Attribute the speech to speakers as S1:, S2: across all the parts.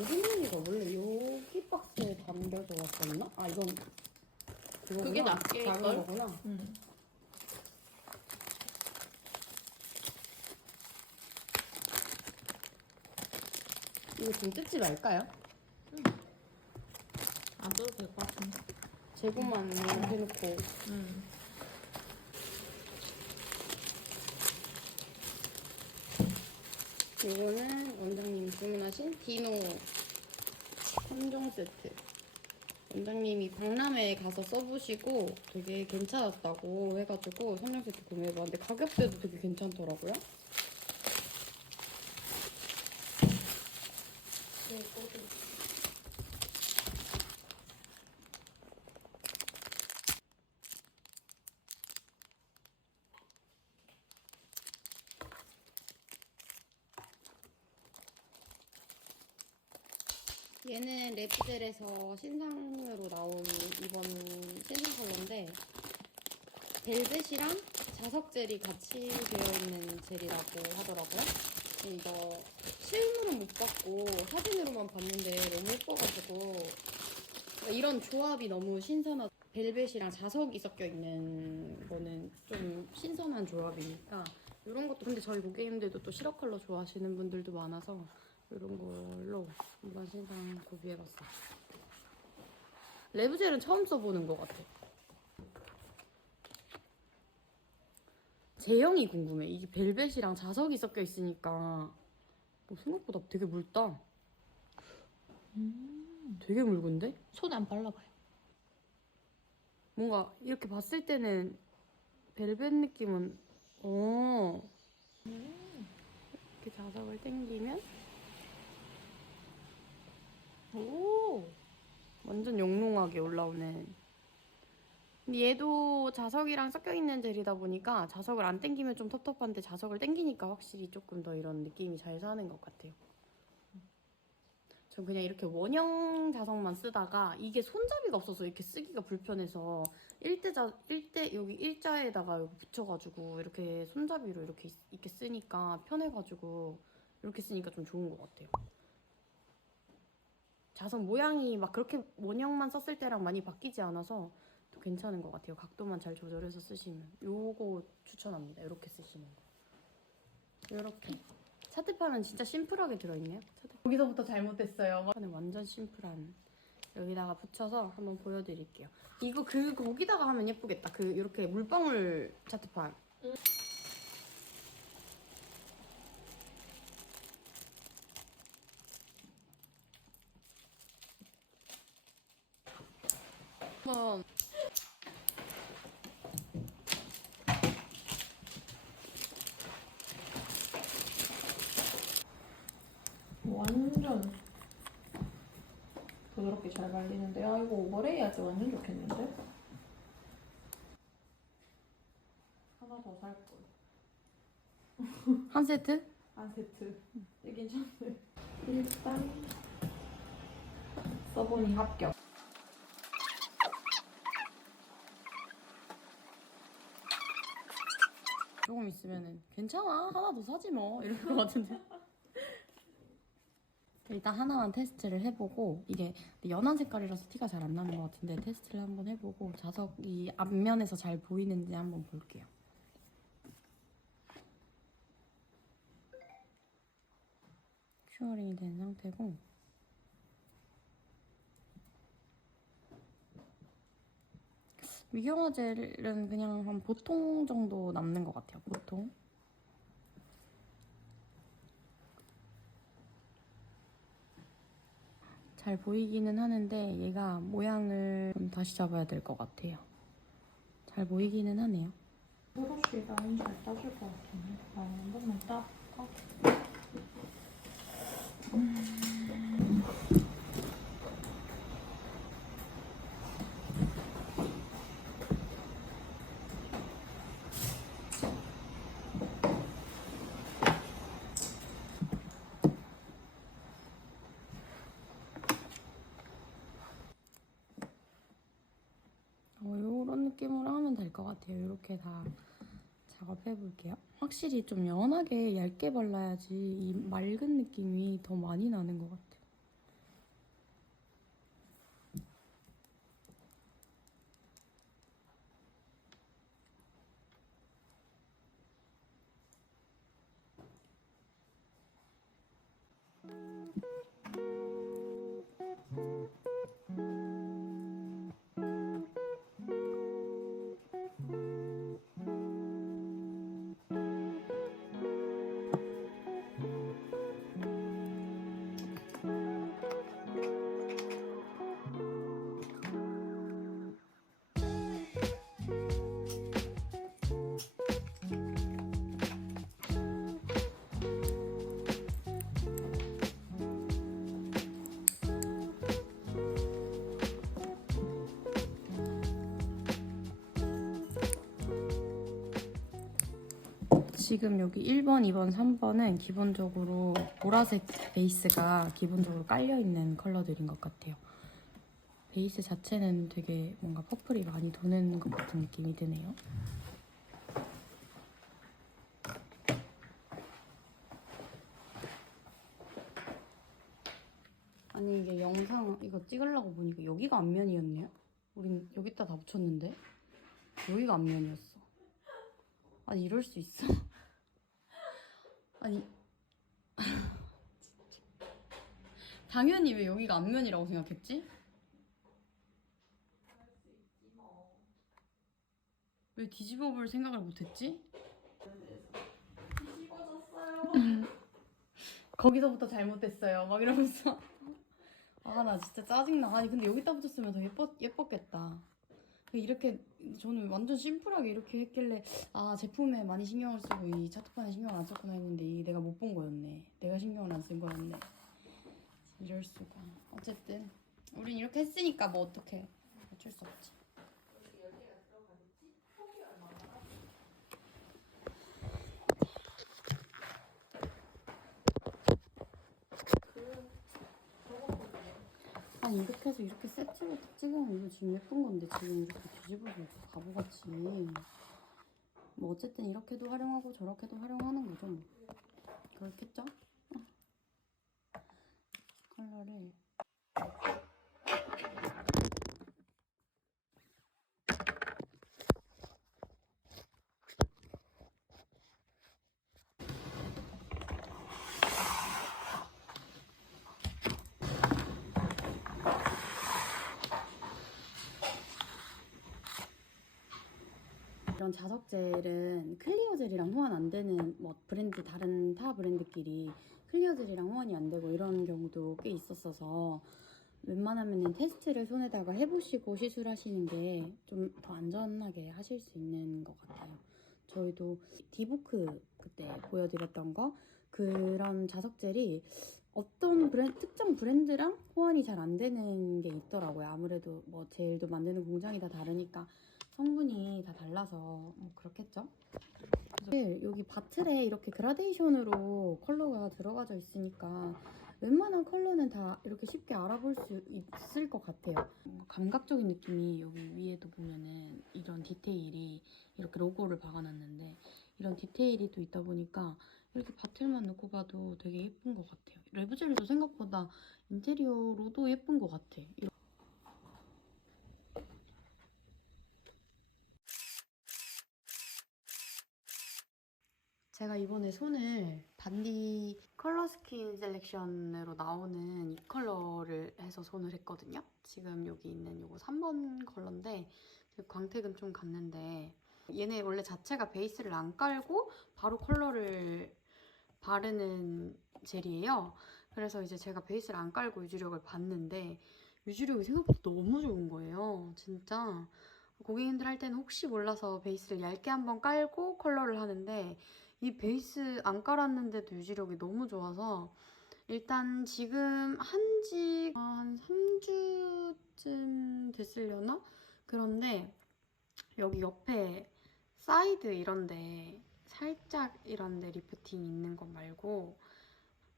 S1: 고객님이가 원래 여기 박스에 담겨져 왔었나? 아 이건 그거구나.
S2: 그게 낱개일걸?
S1: 작은 거구나.
S2: 응.
S1: 이거 좀 뜯지 말까요?
S2: 안 써도 될 것 같은데.
S1: 재고만 해놓고
S2: 응.
S1: 이거는 원장님이 주문하신 디노 3종 세트. 원장님이 박람회에 가서 써보시고 되게 괜찮았다고 해가지고 3종 세트 구매해봤는데 가격대도 되게 괜찮더라고요. 얘는 랩젤에서 신상으로 나온 이번 신상 컬러인데 벨벳이랑 자석 젤이 같이 되어 있는 젤이라고 하더라고요. 이거 실물은 못 봤고 사진으로만 봤는데 너무 예뻐가지고 그러니까 이런 조합이 너무 신선하. 벨벳이랑 자석이 섞여 있는 거는 좀 신선한 조합이니까 이런 것도 근데 저희 고객님들도 또 시럽 컬러 좋아하시는 분들도 많아서 이런 걸로 이번 신상 구비해봤어요. 레브젤은 처음 써보는 것 같아. 제형이 궁금해. 이게 벨벳이랑 자석이 섞여 있으니까 뭐 생각보다 되게 묽다. 되게 묽은데?
S2: 손에 안 발라봐요.
S1: 뭔가 이렇게 봤을 때는 벨벳 느낌은 어 이렇게 자석을 당기면 오 완전 영롱하게 올라오네. 근데 얘도 자석이랑 섞여 있는 젤이다 보니까 자석을 안 당기면 좀 텁텁한데 자석을 당기니까 확실히 조금 더 이런 느낌이 잘 사는 것 같아요. 전 그냥 이렇게 원형 자석만 쓰다가 이게 손잡이가 없어서 이렇게 쓰기가 불편해서 일대자 일대 여기 일자에다가 여기 붙여가지고 이렇게 손잡이로 이렇게 있- 이렇게 쓰니까 편해가지고 이렇게 쓰니까 좀 좋은 것 같아요. 자석 모양이 막 그렇게 원형만 썼을 때랑 많이 바뀌지 않아서 또 괜찮은 것 같아요. 각도만 잘 조절해서 쓰시면 요거 추천합니다. 이렇게 쓰시는 거. 이렇게 차트판은 진짜 심플하게 들어있네요. 차트. 여기서부터 잘못됐어요. 차트판은 완전 심플한 여기다가 붙여서 한번 보여드릴게요. 이거 그 거기다가 하면 예쁘겠다. 그 이렇게 물방울 차트판. 한번
S2: 완전 부드럽게 잘 발리는데. 아 이거 오버레이 해야지 완전 좋겠는데? 하나 더 살 걸
S1: 한 세트?
S2: 한 세트. 이게 괜찮네. 일단 써보니 합격.
S1: 조금 있으면은 괜찮아. 하나 더 사지 뭐. 이럴 것 같은데 일단 하나만 테스트를 해보고 이게 연한 색깔이라서 티가 잘 안 나는 것 같은데 테스트를 한번 해보고 자석이 앞면에서 잘 보이는지 한번 볼게요 큐어링이 된 상태고 미경화 젤은 그냥 한 보통 정도 남는 것 같아요. 보통. 잘 보이기는 하는데 얘가 모양을 좀 다시 잡아야 될 것 같아요. 잘 보이기는 하네요.
S2: 브러쉬 라인 잘 따줄 것 같은데 라인 한 번만 따 따.
S1: 어, 이런 느낌으로 하면 될 것 같아요. 이렇게 다 작업해 볼게요. 확실히 좀 연하게 얇게 발라야지 이 맑은 느낌이 더 많이 나는 것 같아요. 지금 여기 1번, 2번, 3번은 기본적으로 보라색 베이스가 기본적으로 깔려있는 컬러들인 것 같아요. 베이스 자체는 되게 뭔가 퍼플이 많이 도는 것 같은 느낌이 드네요. 아니 이게 영상 이거 찍으려고 보니까 여기가 앞면이었네요? 우린 여기다 다 붙였는데 여기가 앞면이었어. 아니 이럴 수 있어? 아니. 당연히 왜 여기가 앞면이라고 생각했지? 왜 뒤집어 볼 생각을 못했지? 거기서부터 잘못됐어요. 막 이러면서. 아, 나 진짜 짜증나. 아니, 근데 여기다 붙였으면 더 예뻤, 예뻤겠다. 이렇게, 저는 완전 심플하게 이렇게 했길래, 아, 제품에 많이 신경을 쓰고 이 차트판에 신경을 안 썼구나 했는데, 이 내가 못 본 거였네. 내가 신경을 안 쓴 거였네. 이럴 수가. 어쨌든, 우린 이렇게 했으니까 뭐 어떡해. 어쩔 수 없지. 아니 이렇게 해서 이렇게 세트로 딱 찍으면 이거 지금 예쁜 건데 지금 이렇게 뒤집어서 이렇게 바보같이 뭐 어쨌든 이렇게도 활용하고 저렇게도 활용하는 거죠 뭐. 그렇겠죠? 어. 컬러를 이런 자석 젤은 클리어 젤이랑 호환 안 되는 뭐 브랜드 다른 타 브랜드끼리 클리어 젤이랑 호환이 안 되고 이런 경우도 꽤 있었어서 웬만하면 테스트를 손에다가 해보시고 시술하시는 게 좀 더 안전하게 하실 수 있는 것 같아요. 저희도 디보크 그때 보여드렸던 거 그런 자석 젤이 어떤 브랜 특정 브랜드랑 호환이 잘 안 되는 게 있더라고요. 아무래도 뭐 젤도 만드는 공장이 다 다르니까 성분이 다 달라서 뭐 그렇겠죠? 여기 바틀에 이렇게 그라데이션으로 컬러가 들어가져 있으니까 웬만한 컬러는 다 이렇게 쉽게 알아볼 수 있을 것 같아요. 뭐 감각적인 느낌이 여기 위에도 보면은 이런 디테일이 이렇게 로고를 박아놨는데 이런 디테일이 또 있다 보니까 이렇게 바틀만 놓고 봐도 되게 예쁜 것 같아요. 레브젤도 생각보다 인테리어로도 예쁜 것 같아. 제가 이번에 손을 반디 컬러 스킨 셀렉션으로 나오는 이 컬러를 해서 손을 했거든요. 지금 여기 있는 요거 3번 컬러인데 지금 광택은 좀 갔는데 얘네 원래 자체가 베이스를 안 깔고 바로 컬러를 바르는 젤이에요. 그래서 이제 제가 베이스를 안 깔고 유지력을 봤는데 유지력이 생각보다 너무 좋은 거예요. 진짜 고객님들 할 때는 혹시 몰라서 베이스를 얇게 한번 깔고 컬러를 하는데 이 베이스 안 깔았는데도 유지력이 너무 좋아서 일단 지금 한지 한 3주쯤 됐으려나? 그런데 여기 옆에 사이드 이런데 살짝 이런데 리프팅 있는 것 말고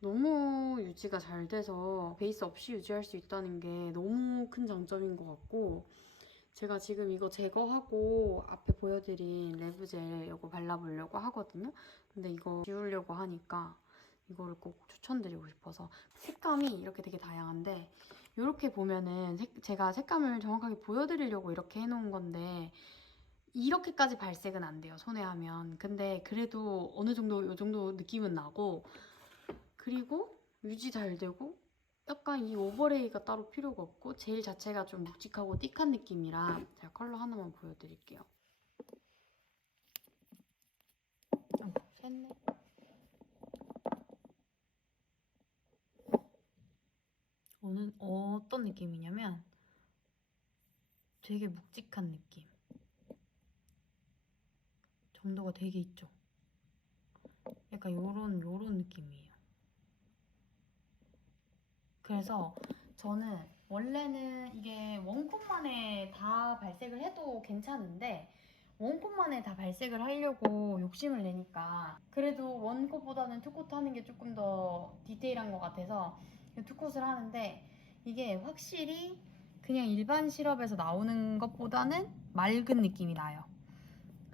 S1: 너무 유지가 잘 돼서 베이스 없이 유지할 수 있다는 게 너무 큰 장점인 것 같고 제가 지금 이거 제거하고 앞에 보여드린 레브젤 이거 발라보려고 하거든요. 근데 이거 지우려고 하니까 이거를 꼭 추천드리고 싶어서 색감이 이렇게 되게 다양한데 이렇게 보면은 색- 제가 색감을 정확하게 보여드리려고 이렇게 해놓은 건데 이렇게까지 발색은 안 돼요 손에 하면 근데 그래도 어느 정도 이 정도 느낌은 나고 그리고 유지 잘 되고 약간 이 오버레이가 따로 필요가 없고 젤 자체가 좀 묵직하고 띡한 느낌이라 제가 컬러 하나만 보여드릴게요. 어, 샜네 어느, 어떤 느낌이냐면 되게 묵직한 느낌. 점도가 되게 있죠? 약간 요런 요런 느낌이에요 그래서 저는 원래는 이게 원콧만에 다 발색을 해도 괜찮은데 원콧만에 다 발색을 하려고 욕심을 내니까 그래도 원콧보다는 투콧 하는 게 조금 더 디테일한 것 같아서 투콧을 하는데 이게 확실히 그냥 일반 시럽에서 나오는 것보다는 맑은 느낌이 나요.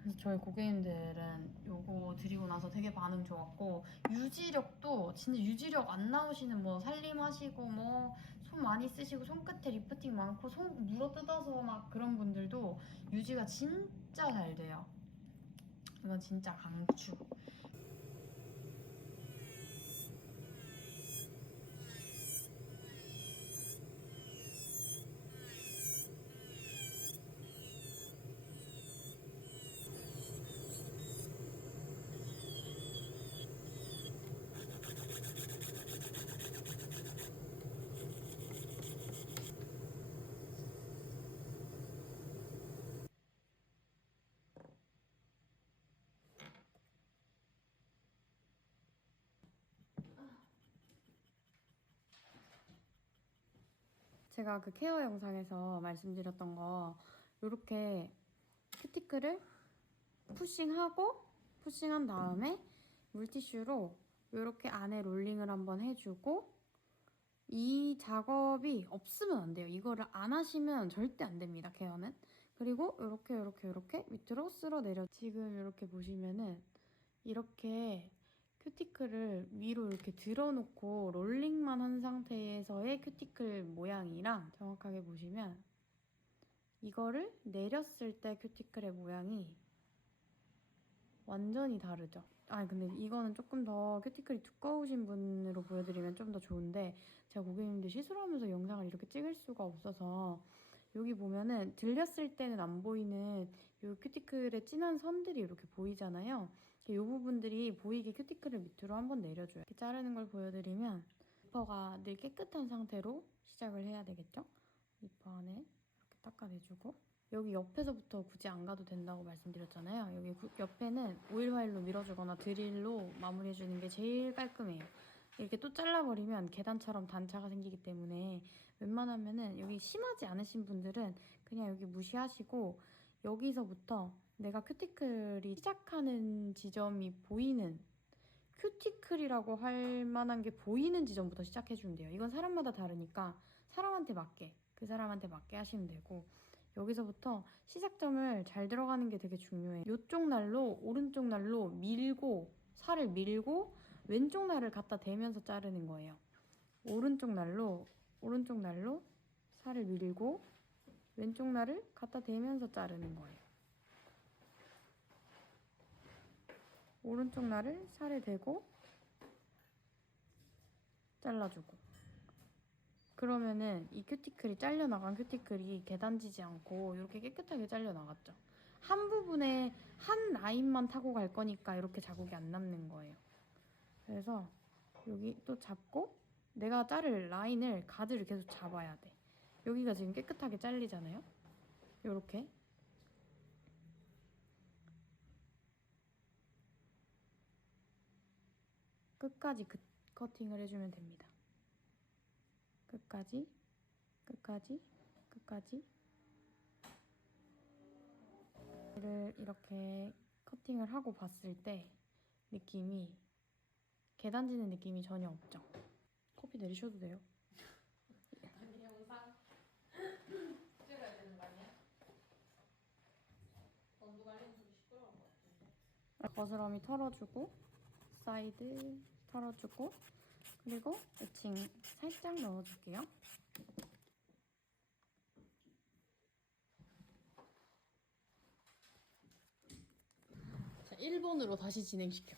S1: 그래서 저희 고객님들은 요거 드리고 나서 되게 반응 좋았고 유지력도 진짜 유지력 안 나오시는 뭐 살림하시고 뭐 손 많이 쓰시고 손끝에 리프팅 많고 손 물어 뜯어서 막 그런 분들도 유지가 진짜 잘 돼요. 이건 진짜 강추. 제가 그 케어 영상에서 말씀드렸던 거 이렇게 큐티클을 푸싱하고 푸싱한 다음에 물티슈로 이렇게 안에 롤링을 한번 해주고 이 작업이 없으면 안 돼요. 이거를 안 하시면 절대 안 됩니다. 케어는. 그리고 이렇게 이렇게 이렇게 밑으로 쓸어 내려. 지금 이렇게 보시면은 이렇게 큐티클을 위로 이렇게 들어놓고 롤링만 한 상태에서의 큐티클 모양이랑 정확하게 보시면 이거를 내렸을 때 큐티클의 모양이 완전히 다르죠. 아니 근데 이거는 조금 더 큐티클이 두꺼우신 분으로 보여드리면 좀 더 좋은데 제가 고객님들 시술하면서 영상을 이렇게 찍을 수가 없어서 여기 보면은 들렸을 때는 안 보이는 이 큐티클의 진한 선들이 이렇게 보이잖아요. 이 부분들이 보이게 큐티클을 밑으로 한번 내려줘요. 이렇게 자르는 걸 보여드리면 리퍼가 늘 깨끗한 상태로 시작을 해야 되겠죠? 리퍼 안에 이렇게 닦아내주고 여기 옆에서부터 굳이 안 가도 된다고 말씀드렸잖아요. 여기 구- 옆에는 오일 화일로 밀어주거나 드릴로 마무리해주는 게 제일 깔끔해요. 이렇게 또 잘라버리면 계단처럼 단차가 생기기 때문에 웬만하면은 여기 심하지 않으신 분들은 그냥 여기 무시하시고 여기서부터 내가 큐티클이 시작하는 지점이 보이는 큐티클이라고 할 만한 게 보이는 지점부터 시작해주면 돼요. 이건 사람마다 다르니까 사람한테 맞게 그 사람한테 맞게 하시면 되고 여기서부터 시작점을 잘 들어가는 게 되게 중요해요. 이쪽 날로 오른쪽 날로 밀고 살을 밀고 왼쪽 날을 갖다 대면서 자르는 거예요. 오른쪽 날로 오른쪽 날로 살을 밀고 왼쪽 날을 갖다 대면서 자르는 거예요. 오른쪽 날을 살에 대고 잘라주고 그러면은 이 큐티클이 잘려나간 큐티클이 계단지지 않고 이렇게 깨끗하게 잘려나갔죠. 한 부분에 한 라인만 타고 갈 거니까 이렇게 자국이 안 남는 거예요. 그래서 여기 또 잡고 내가 자를 라인을 가드를 계속 잡아야 돼. 여기가 지금 깨끗하게 잘리잖아요. 요렇게. 끝까지 그 커팅을 해주면 됩니다. 끝까지, 끝까지, 끝까지. 를 이렇게 커팅을 하고 봤을 때 느낌이 계단지는 느낌이 전혀 없죠. 커피 내리셔도 돼요.
S2: 아니 영상 찍어야 되는 거 아니야? 원두 갈리는 소리 시끄러운 거 같은데.
S1: 거스러미 털어주고 사이드 털어주고 그리고 에칭 살짝 넣어줄게요. 자, 1번으로 다시 진행시켜.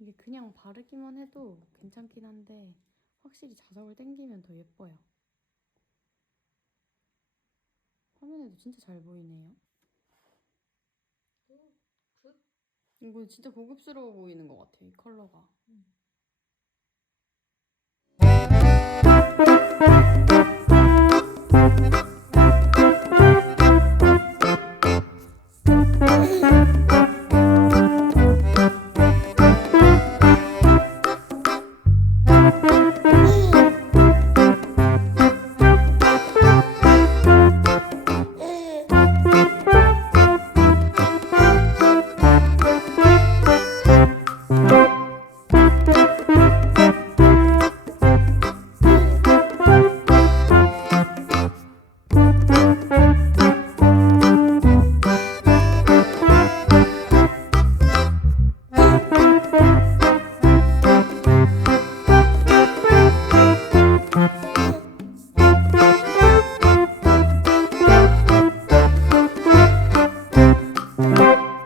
S1: 이게 그냥 바르기만 해도 괜찮긴 한데 확실히 자석을 당기면 더 예뻐요. 화면에도 진짜 잘 보이네요.
S2: 오,
S1: 이거 진짜 고급스러워 보이는 것 같아요. 이 컬러가.
S2: 음.